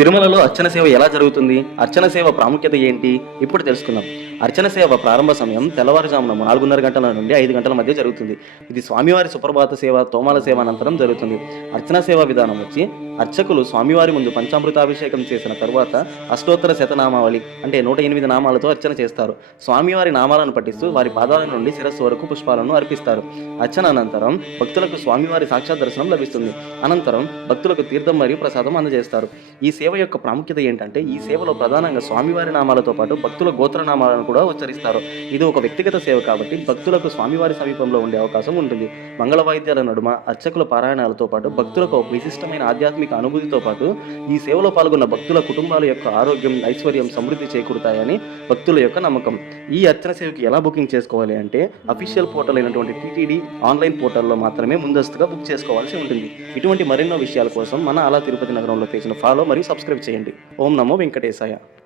తిరుమలలో అర్చన సేవ ఎలా జరుగుతుంది? అర్చన సేవ ప్రాముఖ్యత ఏంటి? ఇప్పుడు తెలుసుకుందాం. అర్చన సేవ ప్రారంభ సమయం తెల్లవారుజామున నాలుగున్నర గంటల నుండి ఐదు గంటల మధ్య జరుగుతుంది. ఇది స్వామివారి సుప్రభాత సేవ తోమాల సేవ అనంతరం జరుగుతుంది. అర్చన సేవ విధానం వచ్చి అర్చకులు స్వామివారి ముందు పంచామృతాభిషేకం చేసిన తరువాత అష్టోత్తర శతనామావళి అంటే నూట ఎనిమిది నామాలతో అర్చన చేస్తారు. స్వామివారి నామాలను పఠిస్తూ వారి పాదాల నుండి శిరస్సు వరకు పుష్పాలను అర్పిస్తారు. అర్చన అనంతరం భక్తులకు స్వామివారి సాక్షాత్ దర్శనం లభిస్తుంది. అనంతరం భక్తులకు తీర్థం మరియు ప్రసాదం అందజేస్తారు. ఈ సేవ యొక్క ప్రాముఖ్యత ఏంటంటే ఈ సేవలో ప్రధానంగా స్వామివారి నామాలతో పాటు భక్తుల గోత్రనామాలను కూడా ఉచ్చరిస్తారు. ఇది ఒక వ్యక్తిగత సేవ కాబట్టి భక్తులకు స్వామివారి సమీపంలో ఉండే అవకాశం ఉంటుంది. మంగళ వాయిద్యాల నడుమ అర్చకుల పారాయణాలతో పాటు భక్తులకు ఒక విశిష్టమైన ఆధ్యాత్మిక అనుభూతితో పాటు ఈ సేవలో పాల్గొన్న భక్తుల కుటుంబాల యొక్క ఆరోగ్యం ఐశ్వర్యం సమృద్ధి చేకూరుతాయని భక్తుల యొక్క నమ్మకం. ఈ అర్చన సేవకి ఎలా బుకింగ్ చేసుకోవాలి అంటే అఫీషియల్ పోర్టల్ అయినటువంటి టీటీడీ ఆన్లైన్ పోర్టల్లో మాత్రమే ముందస్తుగా బుక్ చేసుకోవాల్సి ఉంటుంది. ఇటువంటి మరెన్నో విషయాల కోసం మన అలా తిరుపతి నగరంలో పేజీని ఫాలో మరియు సబ్స్క్రైబ్ చేయండి. ఓం నమో వెంకటేశాయ.